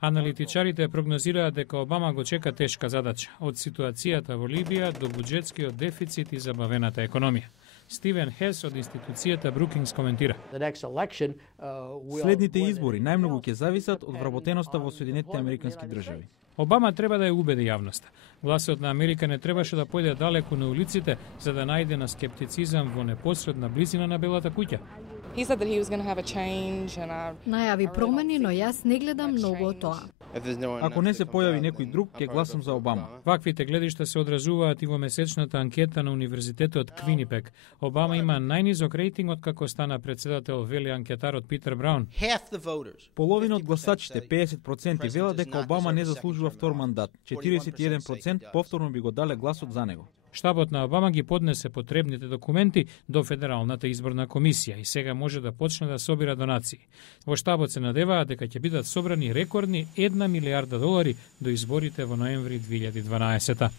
Аналитичарите прогнозираат дека Обама го чека тешка задача, од ситуацијата во Либија до буџетскиот дефицит и забавената економија. Стивен Хес од институцијата Brookings коментира. Следните избори најмногу ќе зависат од вработеноста во Соединетите Американски држави. Обама треба да ја убеди јавноста. Гласот на Америка не требаше да појде далеку на улиците за да најде на скептицизам во непосредна близина на Белата куќа. Најави промени, но јас не гледам многу од тоа. Ако не се појави некој друг, ќе гласам за Обама. Ваквите гледишта се одразуваат и во месечната анкета на Универзитетот Квинипек. Обама има најнизок рейтинг од како стана председател, вели анкетарот Питер Браун. Половина од гласачите, 50%, велат дека Обама не заслужува втор мандат. 41% повторно би го дале гласот за него. Штабот на Обама ги поднесе потребните документи до Федералната изборна комисија и сега може да почне да собира донации. Во штабот се надеваат дека ќе бидат собрани рекордни $1 милијарда до изборите во ноември 2012.